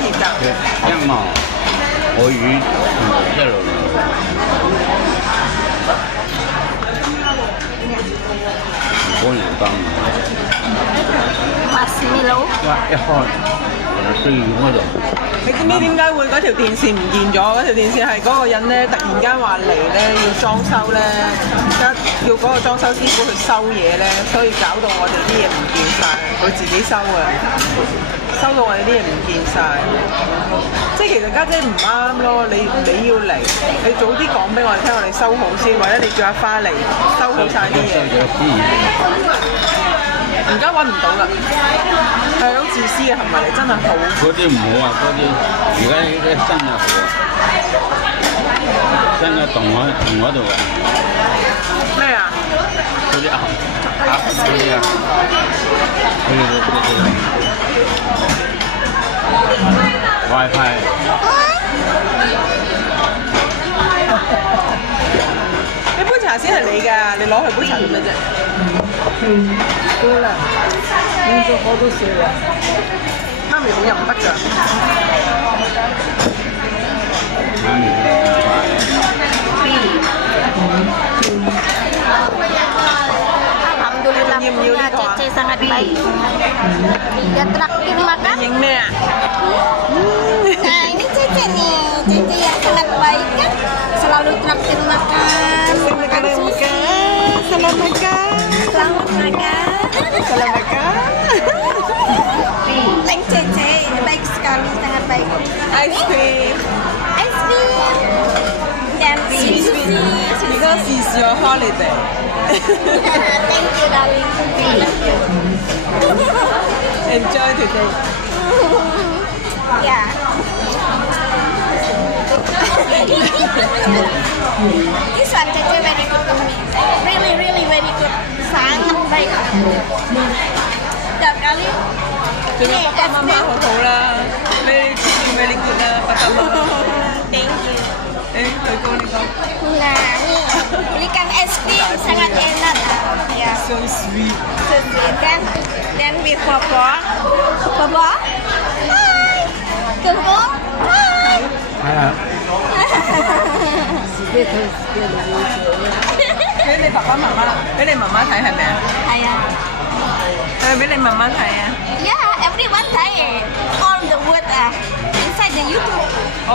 鐵㗎。1毛，河魚1路。好年當。Marshmallow。哇！一開，最遠嗰度。你知唔知點解會嗰條電線唔見咗？嗰條電線係嗰個人咧，突然間話嚟咧要裝修咧，要嗰個裝修師傅去收嘢咧，所以搞到我哋啲嘢唔見晒，佢自己收嘅，收到我哋啲嘢唔見晒。即係其實家姐唔啱咯，你要嚟，你早啲講俾我哋聽，我哋收好先，或者你叫阿花嚟收好晒啲嘢。而家揾唔到啦，係好自私嘅行為嚟，真係好。嗰啲唔好啊，嗰啲而家呢啲新嘅好啊，新嘅洞嗰度嘅。咩啊？嗰啲鴨嗰啲啊，WiFi。呢杯茶先係你㗎，你攞去杯茶做咩啫？多啦，應該好多水啦。媽咪好飲得㗎。Alhamdulillah punya Cece sangat baik. Dia traktir makan. Yang咩啊？ Nah ini Cece nih, Cece yang sangat baik kan, selalu traktir makan, makan sushi. Selamat makan. Selamat makan. Selamat makan. Thanks Cece, baik sekali, sangat baik. Ice cream. Ice cream. Dan sushi. Because it's your holiday. Thank you darling. Enjoy today. Yeah. This one Cece very good to me. Really very good. Sangat baik. Setiap kali. 仲有爸爸媽媽好好啦，very good 啦，爸爸媽媽。Thank you. 佢講你講。 Nah, ini belikan es krim sangat enak. Ya. So sweet. So sweet. Dan with Bobo. Bobo. Hai. Tunggu. Hai. 係啊。俾你爸爸媽媽，俾你媽媽睇係咪啊？係啊。俾你媽媽睇啊。Yeah, everyone Thai. All the word inside the YouTube. 哦。